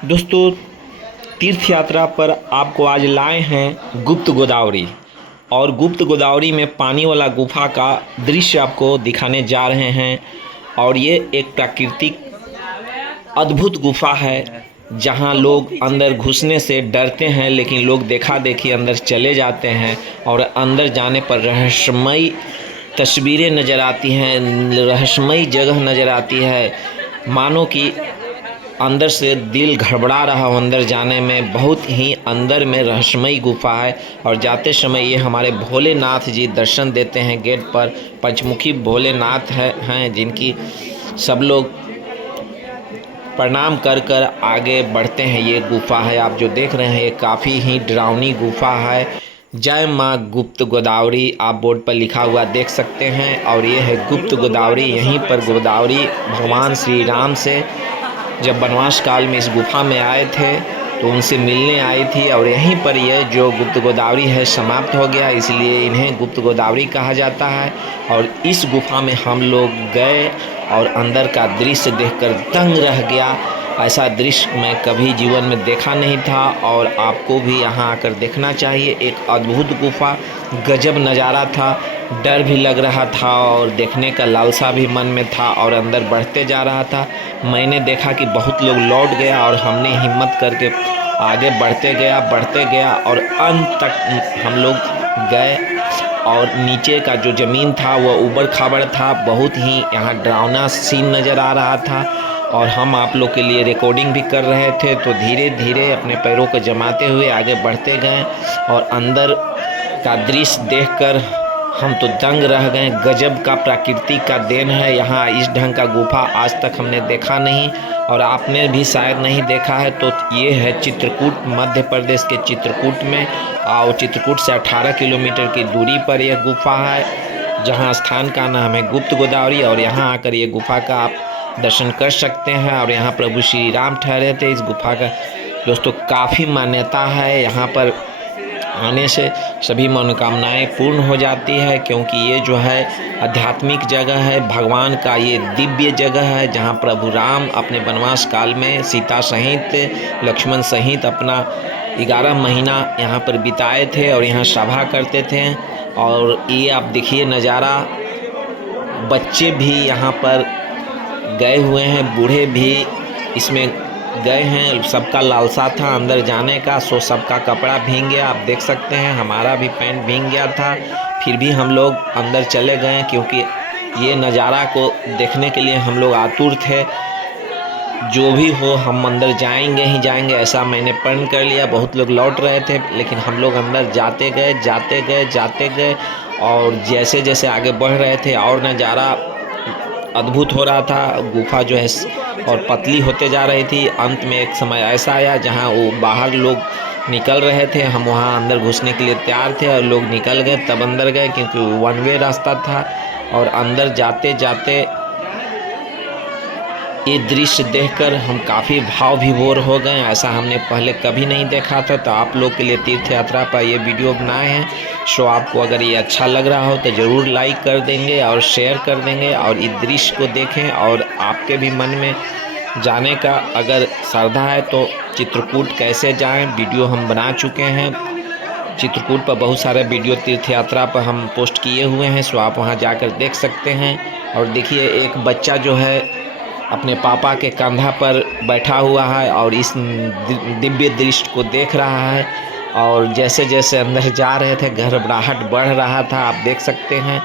दोस्तों, तीर्थ यात्रा पर आपको आज लाए हैं गुप्त गोदावरी। और गुप्त गोदावरी में पानी वाला गुफा का दृश्य आपको दिखाने जा रहे हैं। और ये एक प्राकृतिक अद्भुत गुफा है जहां लोग अंदर घुसने से डरते हैं, लेकिन लोग देखा देखी अंदर चले जाते हैं। और अंदर जाने पर रहस्यमयी तस्वीरें नज़र आती हैं, रहस्यमयी जगह नज़र आती है, मानो कि अंदर से दिल घबरा रहा हो अंदर जाने में। बहुत ही अंदर में रहस्यमयी गुफा है। और जाते समय ये हमारे भोलेनाथ जी दर्शन देते हैं गेट पर। पंचमुखी भोलेनाथ हैं जिनकी सब लोग प्रणाम कर कर आगे बढ़ते हैं। ये गुफा है आप जो देख रहे हैं, ये काफ़ी ही डरावनी गुफा है। जय माँ गुप्त गोदावरी आप बोर्ड पर लिखा हुआ देख सकते हैं। और ये है गुप्त गोदावरी। यहीं पर गोदावरी भगवान श्री राम से जब वनवास काल में इस गुफा में आए थे तो उनसे मिलने आई थी। और यहीं पर यह जो गुप्त गोदावरी है समाप्त हो गया, इसलिए इन्हें गुप्त गोदावरी कहा जाता है। और इस गुफा में हम लोग गए और अंदर का दृश्य देखकर दंग रह गया। ऐसा दृश्य मैं कभी जीवन में देखा नहीं था और आपको भी यहाँ आकर देखना चाहिए। एक अद्भुत गुफा, गजब नज़ारा था, डर भी लग रहा था और देखने का लालसा भी मन में था। और अंदर बढ़ते जा रहा था, मैंने देखा कि बहुत लोग लौट गया और हमने हिम्मत करके आगे बढ़ते गया और अंत तक हम लोग गए। और नीचे का जो ज़मीन था वह ऊबड़ खाबड़ था, बहुत ही यहाँ डरावना सीन नज़र आ रहा था। और हम आप लोग के लिए रिकॉर्डिंग भी कर रहे थे, तो धीरे धीरे अपने पैरों को जमाते हुए आगे बढ़ते गए। और अंदर का दृश्य देखकर हम तो दंग रह गए। गजब का प्रकृति का देन है। यहाँ इस ढंग का गुफा आज तक हमने देखा नहीं और आपने भी शायद नहीं देखा है। तो ये है चित्रकूट, मध्य प्रदेश के चित्रकूट में। और चित्रकूट से 18 किलोमीटर की दूरी पर यह गुफा है, जहाँ स्थान का नाम है गुप्त गोदावरी। और यहाँ आकर ये गुफा का आप दर्शन कर सकते हैं। और यहाँ प्रभु श्री राम ठहरे थे। इस गुफा का दोस्तों काफ़ी मान्यता है। यहाँ पर आने से सभी मनोकामनाएं पूर्ण हो जाती है, क्योंकि ये जो है आध्यात्मिक जगह है, भगवान का ये दिव्य जगह है, जहाँ प्रभु राम अपने वनवास काल में सीता सहित, लक्ष्मण सहित अपना 11 महीना यहाँ पर बिताए थे और यहाँ सभा करते थे। और ये आप देखिए नज़ारा, बच्चे भी यहाँ पर गए हुए हैं, बूढ़े भी इसमें गए हैं। सबका लालसा था अंदर जाने का, सो सबका कपड़ा भीग गया। आप देख सकते हैं हमारा भी पैंट भीग गया था, फिर भी हम लोग अंदर चले गए, क्योंकि ये नज़ारा को देखने के लिए हम लोग आतुर थे। जो भी हो हम अंदर जाएंगे ही जाएंगे, ऐसा मैंने प्रण कर लिया। बहुत लोग लौट रहे थे, लेकिन हम लोग अंदर जाते गए। और जैसे जैसे आगे बढ़ रहे थे और नज़ारा अद्भुत हो रहा था। गुफा जो है और पतली होते जा रही थी। अंत में एक समय ऐसा आया जहां वो बाहर लोग निकल रहे थे, हम वहां अंदर घुसने के लिए तैयार थे और लोग निकल गए, तब अंदर गए, क्योंकि वन वे रास्ता था। और अंदर जाते जाते ये दृश्य देखकर हम काफ़ी भाव विभोर हो गए। ऐसा हमने पहले कभी नहीं देखा था। तो आप लोग के लिए तीर्थ यात्रा पर ये वीडियो बनाए हैं। सो आपको अगर ये अच्छा लग रहा हो तो ज़रूर लाइक कर देंगे और शेयर कर देंगे और इस दृश्य को देखें। और आपके भी मन में जाने का अगर श्रद्धा है तो चित्रकूट कैसे जाएं वीडियो हम बना चुके हैं। चित्रकूट पर बहुत सारे वीडियो तीर्थ यात्रा पर हम पोस्ट किए हुए हैं, सो आप वहां जाकर देख सकते हैं। और देखिए एक बच्चा जो है अपने पापा के कंधा पर बैठा हुआ है और इस दिव्य दृश्य को देख रहा है। और जैसे जैसे अंदर जा रहे थे घबराहट बढ़ रहा था, आप देख सकते हैं।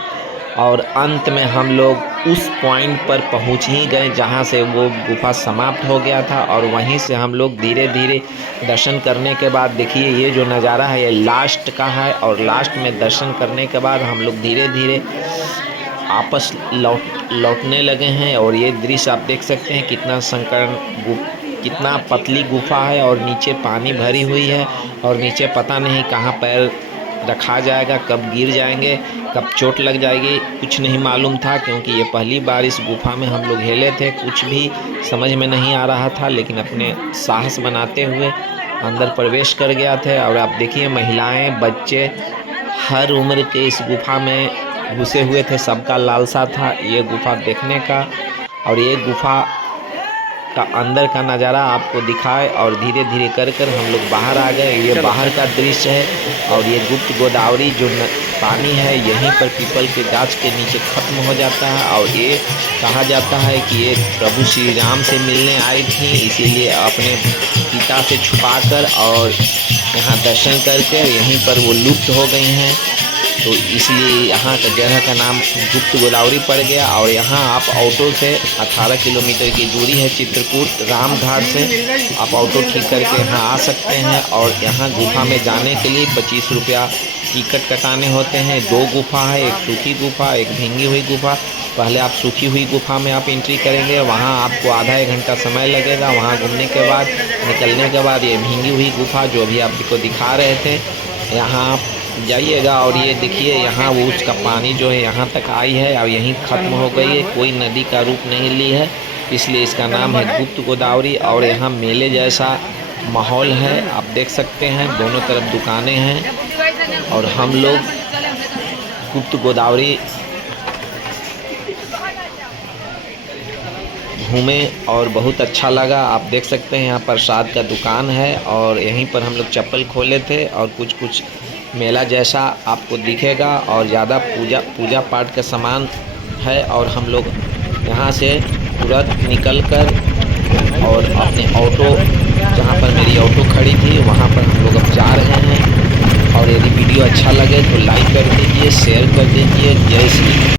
और अंत में हम लोग उस पॉइंट पर पहुंच ही गए जहां से वो गुफा समाप्त हो गया था। और वहीं से हम लोग धीरे धीरे दर्शन करने के बाद, देखिए ये जो नज़ारा है ये लास्ट का है। और लास्ट में दर्शन करने के बाद हम लोग धीरे धीरे आपस लौटने लगे हैं। और ये दृश्य आप देख सकते हैं कितना कितना पतली गुफा है और नीचे पानी भरी हुई है। और नीचे पता नहीं कहाँ पैर रखा जाएगा, कब गिर जाएंगे, कब चोट लग जाएगी, कुछ नहीं मालूम था, क्योंकि ये पहली बार इस गुफा में हम लोग हिले थे। कुछ भी समझ में नहीं आ रहा था, लेकिन अपने साहस बनाते हुए अंदर प्रवेश कर गया थे। और आप देखिए महिलाएं, बच्चे, हर उम्र के इस गुफा में घुसे हुए थे, सबका लालसा था ये गुफा देखने का। और ये गुफा का अंदर का नज़ारा आपको दिखाए और धीरे धीरे कर कर हम लोग बाहर आ गए। ये बाहर का दृश्य है और ये गुप्त गोदावरी जो पानी है यहीं पर पीपल के गाछ के नीचे ख़त्म हो जाता है। और ये कहा जाता है कि ये प्रभु श्री राम से मिलने आई थी, इसीलिए अपने पिता से छुपाकर और यहाँ दर्शन करके यहीं पर वो लुप्त हो गई हैं। तो इसलिए यहाँ का जगह का नाम गुप्त गोदावरी पड़ गया। और यहाँ आप ऑटो से 18 किलोमीटर की दूरी है चित्रकूट रामघाट से, आप ऑटो ठीक करके यहाँ आ सकते हैं। और यहाँ गुफा में जाने के लिए 25 रुपया टिकट कटाने होते हैं। 2 गुफा है, एक सूखी गुफा, एक भींगी हुई गुफा। पहले आप सूखी हुई गुफा में आप एंट्री करेंगे, वहाँ आपको आधा 1 घंटा समय लगेगा। वहाँ घूमने के बाद निकलने के बाद ये भींगी हुई गुफा जो अभी आपको दिखा रहे थे, यहाँ आप जाइएगा। और ये देखिए यहाँ वो उसका पानी जो है यहाँ तक आई है और यहीं ख़त्म हो गई है, कोई नदी का रूप नहीं ली है, इसलिए इसका नाम है गुप्त गोदावरी। और यहाँ मेले जैसा माहौल है, आप देख सकते हैं दोनों तरफ दुकानें हैं। और हम लोग गुप्त गोदावरी घूमे और बहुत अच्छा लगा। आप देख सकते हैं यहाँ प्रसाद का दुकान है और यहीं पर हम लोग चप्पल खोले थे। और कुछ मेला जैसा आपको दिखेगा और ज़्यादा पूजा पाठ का सामान है। और हम लोग यहाँ से तुरंत निकलकर और अपने ऑटो, जहाँ पर मेरी ऑटो खड़ी थी वहाँ पर हम लोग अब जा रहे हैं। और यदि वीडियो अच्छा लगे तो लाइक कर दीजिए, शेयर कर दीजिए। जय श्री